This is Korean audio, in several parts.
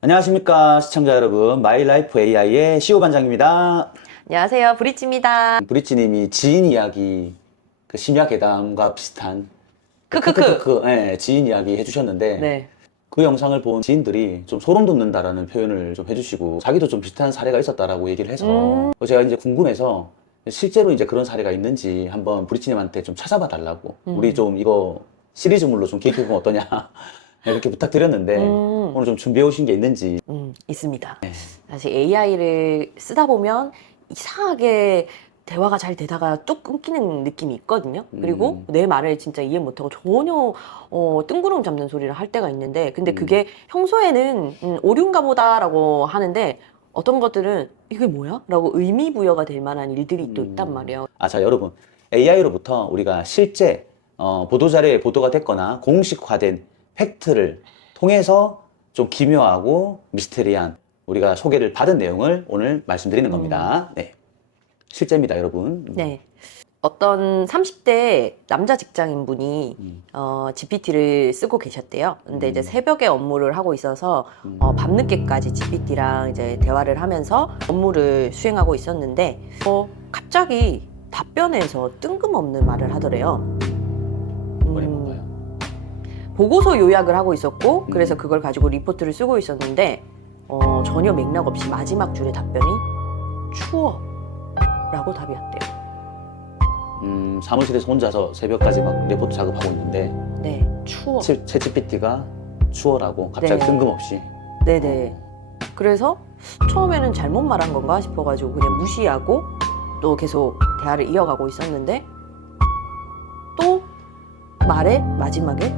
안녕하십니까 시청자 여러분, 마이라이프 AI의 CEO 반장입니다. 안녕하세요, 브릿지입니다. 브릿지님이 지인 이야기, 그 심야 괴담과 비슷한 크크크. 예, 지인 이야기 해주셨는데, 네. 그 영상을 본 지인들이 좀 소름 돋는다라는 표현을 좀 해주시고, 자기도 좀 비슷한 사례가 있었다라고 얘기를 해서 제가 이제 궁금해서 실제로 이제 그런 사례가 있는지 한번 브릿지님한테 좀 찾아봐 달라고, 우리 좀 이거 시리즈물로 좀 기획해보면 어떠냐 이렇게 부탁드렸는데, 오늘 좀 준비해 오신 게 있는지. 있습니다. 사실 AI를 쓰다 보면 이상하게 대화가 잘 되다가 뚝 끊기는 느낌이 있거든요. 그리고 내 말을 진짜 이해 못하고 전혀 뜬구름 잡는 소리를 할 때가 있는데, 근데 그게 평소에는 오류인가 보다라고 하는데, 어떤 것들은 이게 뭐야? 라고 의미 부여가 될 만한 일들이 또 있단 말이에요. 자, 여러분. AI로부터 우리가 실제 보도자료에 보도가 됐거나 공식화된 팩트를 통해서 좀 기묘하고 미스테리한 우리가 소개를 받은 내용을 오늘 말씀드리는 겁니다. 네. 실제입니다, 여러분. 네. 어떤 30대 남자 직장인분이 GPT를 쓰고 계셨대요. 근데 이제 새벽에 업무를 하고 있어서 밤늦게까지 GPT랑 이제 대화를 하면서 업무를 수행하고 있었는데 갑자기 답변에서 뜬금없는 말을 하더래요. 뭐래 뭔가요? 보고서 요약을 하고 있었고 그래서 그걸 가지고 리포트를 쓰고 있었는데 전혀 맥락 없이 마지막 줄의 답변이 추워 라고 답이 왔대요. 사무실에서 혼자서 새벽까지 막 레포트 작업하고 있는데, 네, 추워. 챗GPT가 추워라고 갑자기 네. 뜬금없이. 네네. 그래서 처음에는 잘못 말한 건가 싶어가지고 그냥 무시하고 또 계속 대화를 이어가고 있었는데, 또 말의 마지막에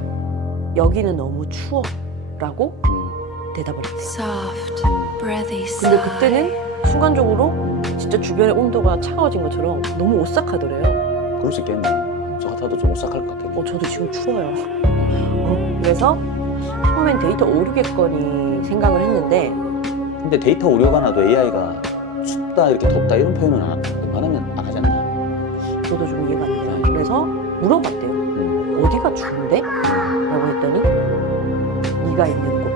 여기는 너무 추워 라고 대답을 했대요. Soft, breathy 근데 그때는 순간적으로 진짜 주변의 온도가 차가워진 것처럼 너무 오싹하더래요. 그럴 수 있겠네. 저 같아도 좀 오싹할 것 같아요. 저도 지금 추워요. 그래서 처음엔 데이터 오류겠거니 생각을 했는데, 근데 데이터 오류가 나도 AI가 춥다, 이렇게 덥다 이런 표현은 웬만하면 안 하지 않나? 저도 좀 이해가 안 돼요. 그래서 물어봤대요. 어디가 추운데? 라고 했더니 네가 있는 곳.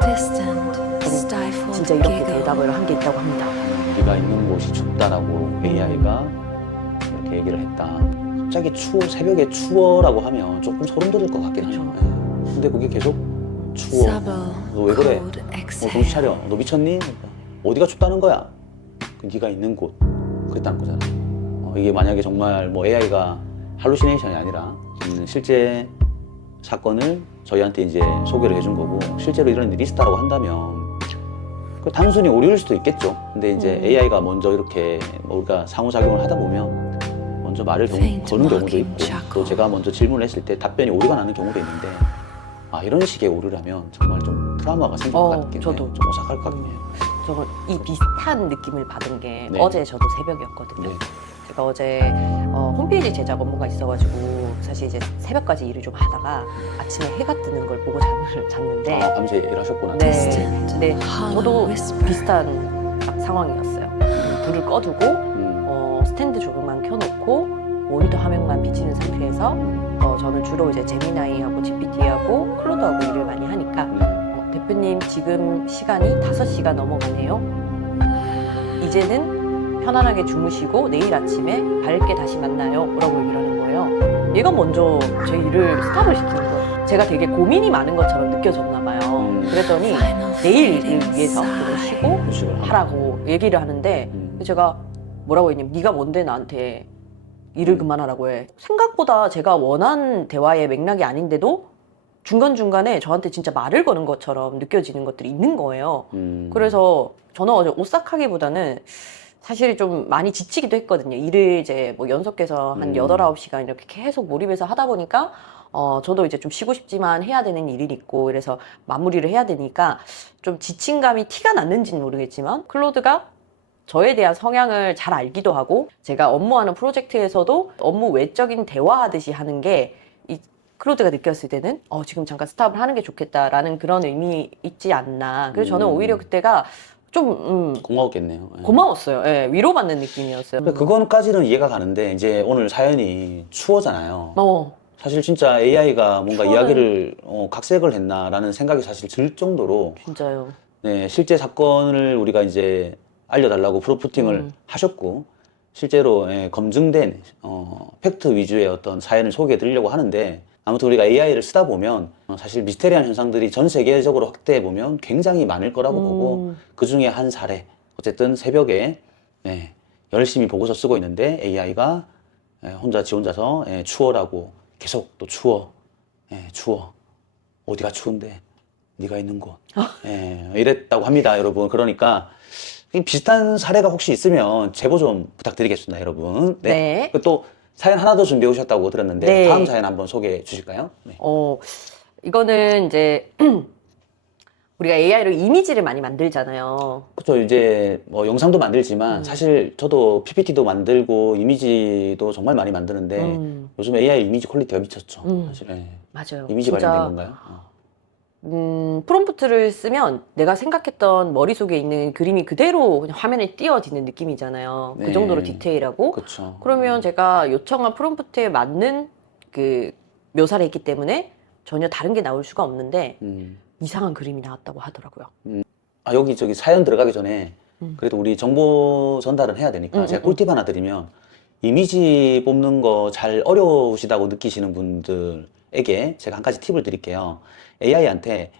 distant, stifled 진짜 이렇게 giggle. 대답을 한 게 있다고 합니다. 네가 있는 곳이 춥다라고 AI가 이렇게 얘기를 했다. 갑자기 새벽에 추워라고 하면 조금 소름 돋을 것 같긴 그쵸. 하죠. 예. 근데 그게 계속 추워. Subtle, 너 왜 그래? cold 정신 exhale. 차려. 너 미쳤니? 어디가 춥다는 거야? 그 네가 있는 곳. 그랬다는 거잖아. 이게 만약에 정말 뭐 AI가 할루시네이션이 아니라 실제 사건을 저희한테 이제 소개를 해준 거고, 실제로 이런 일이 있었다고 한다면 그 단순히 오류일 수도 있겠죠. 근데 이제 AI가 먼저 이렇게 뭐 우리가 상호작용을 하다 보면 먼저 말을 거는 경우도 있고, 또 제가 먼저 질문을 했을 때 답변이 오류가 나는 경우도 있는데, 이런 식의 오류라면 정말 좀 트라우마가 생길 것 같긴 해요. 저도. 좀 오싹할 것 같긴 해요. 저는 이 비슷한 느낌을 받은 게 네. 어제 저도 새벽이었거든요. 네. 제가 어제 홈페이지 제작 업무가 있어가지고 사실 이제 새벽까지 일을 좀 하다가 아침에 해가 뜨는 걸 보고 잠을 잤는데, 밤새 일하셨구나. 네. Distant, 근데 hollow 저도 whisper. 비슷한 딱 상황이었어요. 불을 꺼두고 스탠드 조명만 켜놓고 모니터 화면만 비치는 상태에서 저는 주로 이제 제미나이하고 GPT하고 클로드하고 일을 많이 하니까 대표님 지금 시간이 5시가 넘어가네요. 이제는 편안하게 주무시고 내일 아침에 밝게 다시 만나요 라고 얘기를 하는 거예요. 얘가 먼저 제 일을 스탑을 시키는 거예요. 제가 되게 고민이 많은 것처럼 느껴졌나 봐요. 그랬더니 Final 내일을 fading 위해서 sigh. 좀 쉬고 휴식을 하라고 얘기를 하는데, 제가 뭐라고 했냐면 네가 뭔데 나한테 일을 그만하라고 해. 생각보다 제가 원한 대화의 맥락이 아닌데도 중간중간에 저한테 진짜 말을 거는 것처럼 느껴지는 것들이 있는 거예요. 그래서 저는 어제 오싹하기보다는 사실 좀 많이 지치기도 했거든요. 일을 이제 뭐 연속해서 한 8, 9시간 이렇게 계속 몰입해서 하다 보니까 저도 이제 좀 쉬고 싶지만 해야 되는 일이 있고, 그래서 마무리를 해야 되니까 좀 지친감이 티가 났는지는 모르겠지만 클로드가 저에 대한 성향을 잘 알기도 하고, 제가 업무하는 프로젝트에서도 업무 외적인 대화하듯이 하는 게 이 클로드가 느꼈을 때는 지금 잠깐 스탑을 하는 게 좋겠다라는 그런 의미 있지 않나. 그래서 저는 오히려 그때가 좀 고마웠겠네요. 예. 고마웠어요. 예, 위로받는 느낌이었어요. 그거까지는 이해가 가는데, 이제 오늘 사연이 추워잖아요. 사실 진짜 AI가 뭔가 추월은- 이야기를 각색을 했나라는 생각이 사실 들 정도로 진짜요. 네, 실제 사건을 우리가 이제 알려달라고 프로프팅을 하셨고 실제로 검증된 팩트 위주의 어떤 사연을 소개해 드리려고 하는데 아무튼 우리가 AI를 쓰다 보면 사실 미스테리한 현상들이 전 세계적으로 확대해 보면 굉장히 많을 거라고 보고 그 중에 한 사례 어쨌든 새벽에 열심히 보고서 쓰고 있는데 AI가 혼자 지 혼자서 추워라고 계속 또 추워 추워 어디가 추운데 네가 있는 곳 이랬다고 합니다 여러분. 그러니까 비슷한 사례가 혹시 있으면 제보 좀 부탁드리겠습니다 여러분. 네. 또 사연 하나 더 준비해 오셨다고 들었는데 네. 다음 사연 한번 소개해 주실까요? 네. 이거는 이제 우리가 AI로 이미지를 많이 만들잖아요. 그렇죠. 이제 뭐 영상도 만들지만 사실 저도 PPT도 만들고 이미지도 정말 많이 만드는데 요즘 AI 이미지 퀄리티가 미쳤죠. 사실 맞아요. 이미지 진짜 관련된 건가요? 프롬프트를 쓰면 내가 생각했던 머릿속에 있는 그림이 그대로 그냥 화면에 띄어지는 느낌이잖아요. 네. 그 정도로 디테일하고. 그렇죠. 그러면 제가 요청한 프롬프트에 맞는 그 묘사를 했기 때문에 전혀 다른 게 나올 수가 없는데 이상한 그림이 나왔다고 하더라고요. 여기 저기 사연 들어가기 전에 그래도 우리 정보 전달은 해야 되니까 제가 꿀팁 하나 드리면 이미지 뽑는 거 잘 어려우시다고 느끼시는 분들에게 제가 한 가지 팁을 드릴게요. AI한테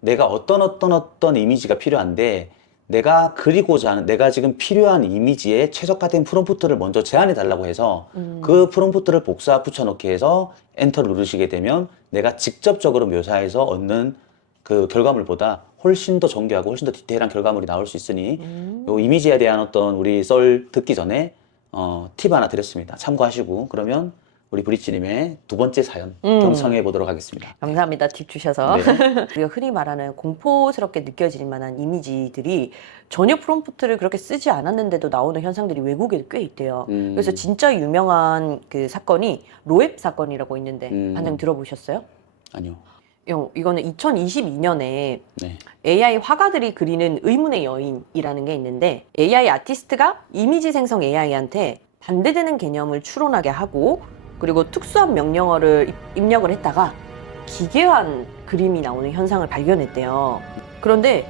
내가 어떤 이미지가 필요한데 내가 그리고자 하는 내가 지금 필요한 이미지에 최적화된 프롬프트를 먼저 제안해 달라고 해서 그 프롬프트를 복사 붙여넣기 해서 엔터를 누르시게 되면 내가 직접적으로 묘사해서 얻는 그 결과물보다 훨씬 더 정교하고 훨씬 더 디테일한 결과물이 나올 수 있으니 요 이미지에 대한 어떤 우리 썰 듣기 전에 팁 하나 드렸습니다. 참고하시고 그러면 우리 브리치님의 두 번째 사연 경청해 보도록 하겠습니다. 감사합니다. 팁 주셔서. 네. 우리가 흔히 말하는 공포스럽게 느껴질 만한 이미지들이 전혀 프롬프트를 그렇게 쓰지 않았는데도 나오는 현상들이 외국에 꽤 있대요. 그래서 진짜 유명한 그 사건이 로앱 사건이라고 있는데 반장 들어보셨어요? 아니요. 이거는 2022년에 네. AI 화가들이 그리는 의문의 여인이라는 게 있는데 AI 아티스트가 이미지 생성 AI한테 반대되는 개념을 추론하게 하고 그리고 특수한 명령어를 입력을 했다가 기괴한 그림이 나오는 현상을 발견했대요. 그런데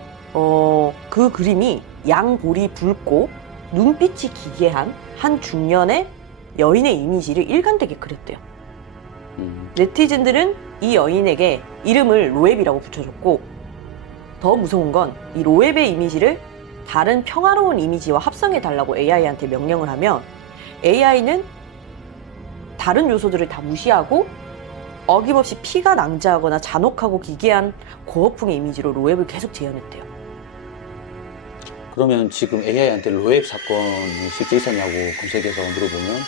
그 그림이 양볼이 붉고 눈빛이 기괴한 한 중년의 여인의 이미지를 일관되게 그렸대요. 네티즌들은 이 여인에게 이름을 로앱이라고 붙여줬고 더 무서운 건 이 로앱의 이미지를 다른 평화로운 이미지와 합성해 달라고 AI한테 명령을 하면 AI는 다른 요소들을 다 무시하고 어김없이 피가 낭자하거나 잔혹하고 기괴한 고어풍의 이미지로 로앱을 계속 재현했대요. 그러면 지금 AI한테 로앱 사건이 실제 있었냐고 검색해서 물어보면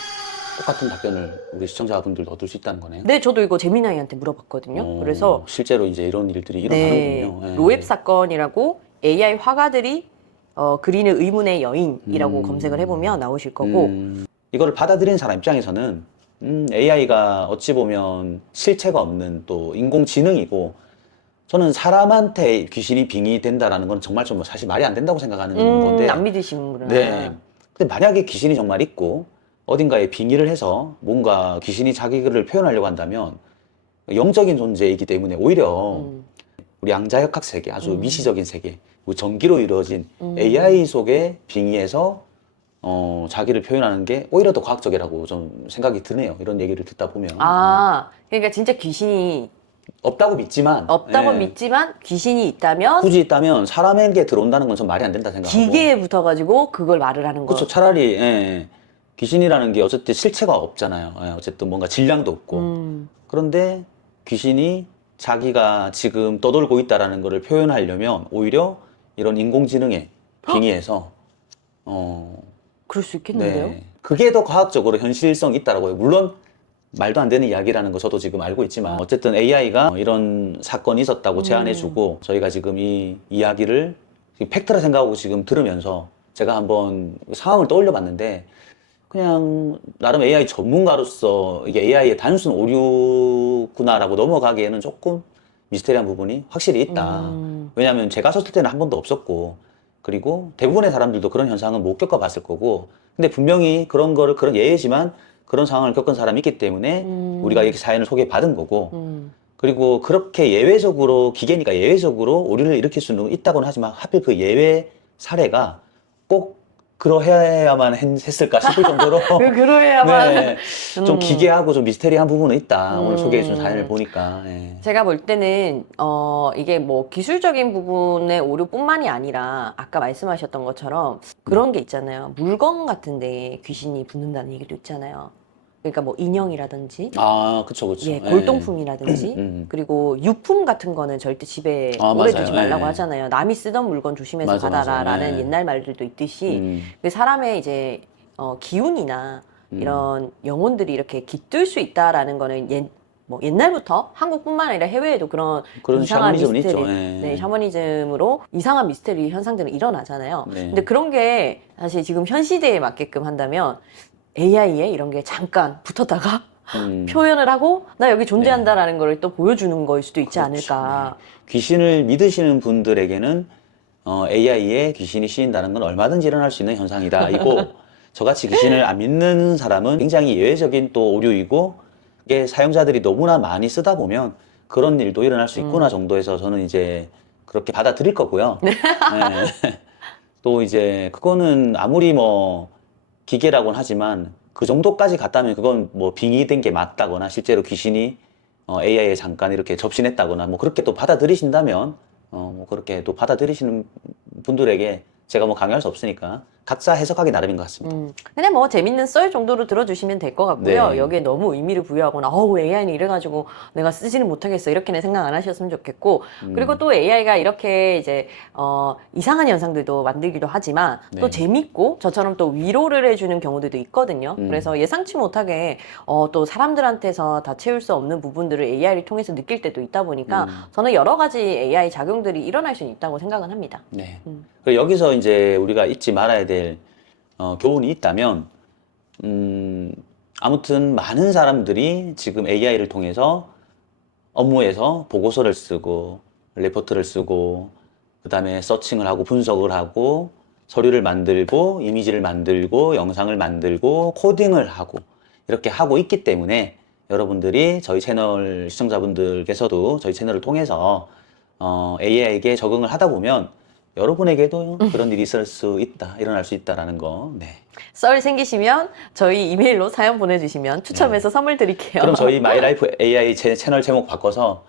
똑같은 답변을 우리 시청자분들도 얻을 수 있다는 거네요. 네, 저도 이거 재미나이한테 물어봤거든요. 그래서 실제로 이제 이런 일들이 네, 일어나는군요. 로앱 사건이라고 AI 화가들이 그리는 의문의 여인이라고 검색을 해보면 나오실 거고 이거를 받아들인 사람 입장에서는 AI가 어찌 보면 실체가 없는 또 인공지능이고 저는 사람한테 귀신이 빙의된다라는 건 정말 좀 사실 말이 안 된다고 생각하는 건데 안 믿으시는구나. 네. 근데 만약에 귀신이 정말 있고 어딘가에 빙의를 해서 뭔가 귀신이 자기를 표현하려고 한다면 영적인 존재이기 때문에 오히려 우리 양자역학 세계, 아주 미시적인 세계, 전기로 이루어진 AI 속에 빙의해서 자기를 표현하는 게 오히려 더 과학적이라고 좀 생각이 드네요. 이런 얘기를 듣다 보면. 그러니까 진짜 귀신이 없다고 믿지만 없다고 예, 믿지만 귀신이 있다면 굳이 있다면 사람에게 들어온다는 건 좀 말이 안 된다 생각하고. 기계에 붙어가지고 그걸 말을 하는 거. 그렇죠. 차라리 귀신이라는 게 어쨌든 실체가 없잖아요. 어쨌든 뭔가 질량도 없고. 그런데 귀신이 자기가 지금 떠돌고 있다라는 것을 표현하려면 오히려 이런 인공지능에 빙의해서 그럴 수 있겠는데요? 네, 그게 더 과학적으로 현실성이 있다라고요. 물론 말도 안 되는 이야기라는 거 저도 지금 알고 있지만 어쨌든 AI가 이런 사건이 있었다고 제안해주고 저희가 지금 이 이야기를 팩트라 생각하고 지금 들으면서 제가 한번 상황을 떠올려 봤는데 그냥 나름 AI 전문가로서 이게 AI의 단순 오류구나라고 넘어가기에는 조금 미스테리한 부분이 확실히 있다. 왜냐하면 제가 썼을 때는 한 번도 없었고 그리고 대부분의 사람들도 그런 현상은 못 겪어봤을 거고 근데 분명히 그런 거를 그런 예외지만 그런 상황을 겪은 사람이 있기 때문에 우리가 이렇게 사연을 소개받은 거고 그리고 그렇게 예외적으로 기계니까 예외적으로 오류를 일으킬 수는 있다고는 하지만 하필 그 예외 사례가 꼭 그러해야만 했을까 싶을 정도로 그러해야만. 네, 좀 기괴하고 좀 미스테리한 부분은 있다. 오늘 소개해 준 사연을 음. 보니까. 예. 제가 볼 때는 이게 뭐 기술적인 부분의 오류뿐만이 아니라 아까 말씀하셨던 것처럼 그런 게 있잖아요. 물건 같은데 귀신이 붙는다는 얘기도 있잖아요. 그러니까 뭐 인형이라든지 아, 그쵸, 그쵸. 예, 골동품이라든지 그리고 유품 같은 거는 절대 집에 아, 오래 맞아요. 두지 말라고 예. 하잖아요. 남이 쓰던 물건 조심해서 맞아, 맞아. 받아라라는 예. 옛날 말들도 있듯이 음. 그 사람의 이제 기운이나 이런 영혼들이 이렇게 깃들 수 있다라는 거는 뭐 옛날부터 한국뿐만 아니라 해외에도 그런 그런 이상한 샤머니즘은 미스테리, 있죠. 예. 네, 샤머니즘으로 이상한 미스테리 현상들은 일어나잖아요. 네. 근데 그런 게 사실 지금 현 시대에 맞게끔 한다면 AI에 이런 게 잠깐 붙었다가 표현을 하고 나 여기 존재한다라는 걸 또 보여주는 거일 수도 있지 그렇죠. 않을까. 귀신을 믿으시는 분들에게는 AI에 귀신이 씌인다는 건 얼마든지 일어날 수 있는 현상이다. 이고 저같이 귀신을 안 믿는 사람은 굉장히 예외적인 또 오류이고 이게 사용자들이 너무나 많이 쓰다 보면 그런 일도 일어날 수 있구나 정도에서 저는 이제 그렇게 받아들일 거고요. 네. 또 이제 그거는 아무리 뭐 기계라고는 하지만 그 정도까지 갔다면 그건 뭐 빙의된 게 맞다거나 실제로 귀신이 AI에 잠깐 이렇게 접신했다거나 뭐 그렇게 또 받아들이신다면 뭐 그렇게 또 받아들이시는 분들에게 제가 뭐 강요할 수 없으니까 각자 해석하기 나름인 것 같습니다. 그냥 뭐 재밌는 썰 정도로 들어주시면 될 것 같고요. 네. 여기에 너무 의미를 부여하거나 어우 AI는 이래가지고 내가 쓰지는 못하겠어 이렇게는 생각 안 하셨으면 좋겠고 그리고 또 AI가 이렇게 이제 이상한 현상들도 만들기도 하지만 또 네. 재밌고 저처럼 또 위로를 해주는 경우들도 있거든요. 그래서 예상치 못하게 또 사람들한테서 다 채울 수 없는 부분들을 AI를 통해서 느낄 때도 있다 보니까 저는 여러 가지 AI 작용들이 일어날 수 있다고 생각은 합니다. 네. 그리고 여기서 이제 우리가 잊지 말아야 될 교훈이 있다면, 아무튼 많은 사람들이 지금 AI를 통해서 업무에서 보고서를 쓰고, 레포트를 쓰고, 그 다음에 서칭을 하고, 분석을 하고, 서류를 만들고, 이미지를 만들고, 영상을 만들고, 코딩을 하고, 이렇게 하고 있기 때문에 여러분들이 저희 채널 시청자분들께서도 저희 채널을 통해서 AI에게 적응을 하다 보면 여러분에게도 그런 일이 있을 수 있다, 일어날 수 있다라는 거. 네. 썰 생기시면 저희 이메일로 사연 보내주시면 추첨해서 선물 드릴게요. 그럼 저희 마이라이프 AI 채널 제목 바꿔서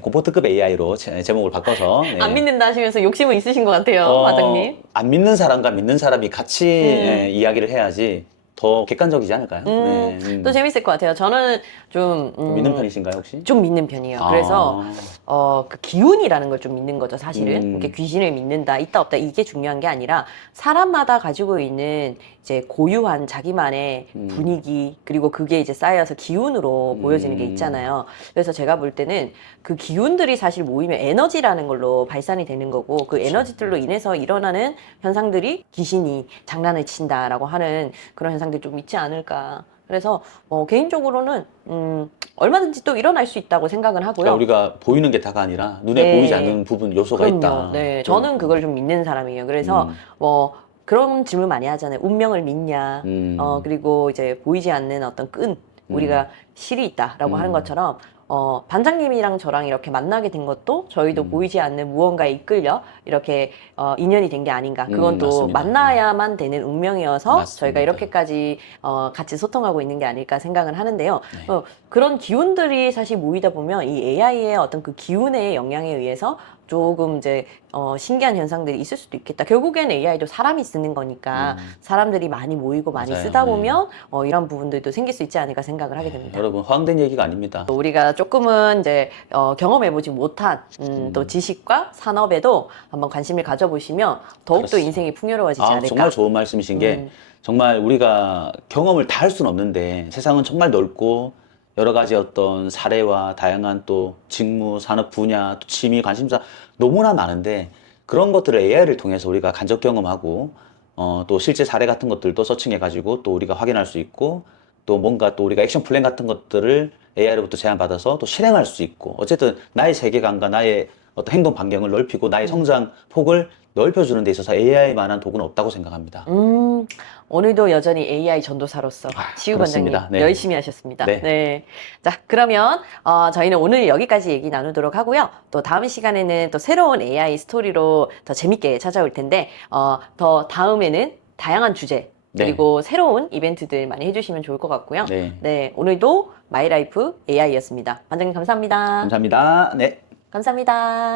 공포 특급 AI로 제목을 바꿔서 네. 안 믿는다 하시면서 욕심은 있으신 것 같아요, 과장님. 안 믿는 사람과 믿는 사람이 같이 이야기를 해야지 더 객관적이지 않을까요? 네. 또 재밌을 것 같아요. 저는 좀 믿는 편이신가요, 혹시? 좀 믿는 편이에요. 아. 그래서 그 기운이라는 걸 좀 믿는 거죠, 사실은. 이렇게 음. 귀신을 믿는다, 있다 없다 이게 중요한 게 아니라 사람마다 가지고 있는 이제 고유한 자기만의 분위기 그리고 그게 이제 쌓여서 기운으로 보여지는 게 있잖아요. 그래서 제가 볼 때는 그 기운들이 사실 모이면 에너지라는 걸로 발산이 되는 거고 그 에너지들로 인해서 일어나는 현상들이 귀신이 장난을 친다라고 하는 그런 현상들이 좀 있지 않을까. 그래서 개인적으로는 얼마든지 또 일어날 수 있다고 생각은 하고요. 그러니까 우리가 보이는 게 다가 아니라 눈에 네. 보이지 않는 부분 요소가 그럼요. 있다. 네, 저는 그걸 좀 믿는 사람이에요. 그래서 뭐 그런 질문 많이 하잖아요. 운명을 믿냐? 그리고 이제 보이지 않는 어떤 끈, 우리가 실이 있다라고 하는 것처럼 반장님이랑 저랑 이렇게 만나게 된 것도 저희도 보이지 않는 무언가에 이끌려 이렇게 인연이 된 게 아닌가. 그건 또 맞습니다. 만나야만 되는 운명이어서 맞습니다. 저희가 이렇게까지 같이 소통하고 있는 게 아닐까 생각을 하는데요. 네. 그런 기운들이 사실 모이다 보면 이 AI의 어떤 그 기운의 영향에 의해서 조금 이제 신기한 현상들이 있을 수도 있겠다. 결국엔 AI도 사람이 쓰는 거니까 사람들이 많이 모이고 많이 맞아요. 쓰다 네. 보면 이런 부분들도 생길 수 있지 않을까 생각을 하게 됩니다. 여러분 허황된 얘기가 아닙니다. 우리가 조금은 이제 경험해보지 못한 또 지식과 산업에도 한번 관심을 가져보시면 더욱더 그렇습니다. 인생이 풍요로워지지 아, 않을까. 정말 좋은 말씀이신 게 정말 우리가 경험을 다 할 수는 없는데 세상은 정말 넓고 여러 가지 어떤 사례와 다양한 또 직무, 산업 분야, 또 취미, 관심사 너무나 많은데 그런 것들을 AI를 통해서 우리가 간접 경험하고 또 실제 사례 같은 것들도 서칭해가지고 또 우리가 확인할 수 있고 또 뭔가 또 우리가 액션 플랜 같은 것들을 AI로부터 제안받아서 또 실행할 수 있고 어쨌든 나의 세계관과 나의 어떤 행동 반경을 넓히고 나의 성장 폭을 넓혀주는 데 있어서 AI만한 도구는 없다고 생각합니다. 오늘도 여전히 AI 전도사로서 지우 반장님 그렇습니다. 네. 열심히 하셨습니다. 네. 네. 자, 그러면 저희는 오늘 여기까지 얘기 나누도록 하고요. 또 다음 시간에는 또 새로운 AI 스토리로 더 재밌게 찾아올 텐데 더 다음에는 다양한 주제 네. 그리고 새로운 이벤트들 많이 해주시면 좋을 것 같고요. 네. 네, 오늘도 마이라이프 AI였습니다. 반장님 감사합니다. 감사합니다. 네. 감사합니다.